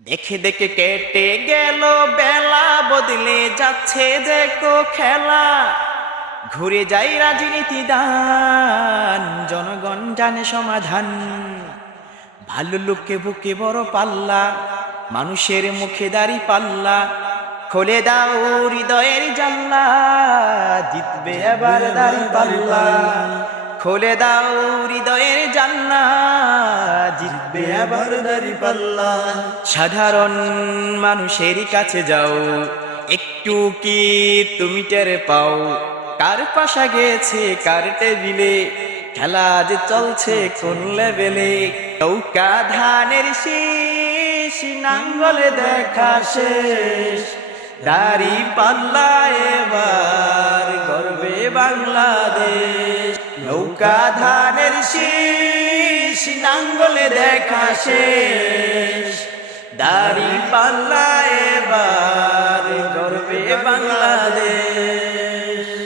দেখে দেখে কেটে গেল, বেলা বদলে যাচ্ছে দেখো খেলা। ঘুরে যাই রাজনীতি দান জনগণ জানে সমাধান। ভালো লোককে বুকে বড় পাল্লা, মানুষের মুখে দাড়ি পাল্লা। খোলে দাও হৃদয়ের জাল্লা জিতবে এবার দাড়ি পাল্লা। খোলে দাও হৃদয়ের জিতবে এবার দাড়ি পাল্লা। সাধারণ মানুষের কাছে যাও। একটু কি তুমি টের পাও? কার পাশা গেছে, কার টেবিলে? খেলা যে চলছে কোন লেভেলে নৌকা ধানের শীষ, নাঙ্গলে দেখা শেষ। দাড়ি পাল্লা এবার গর্বে বাংলাদেশ। নৌকা ধানের শীষ। নাঙ্গলে দেখা শেষ। দাড়ি পাল্লা এবার গর্বে বাংলাদেশ।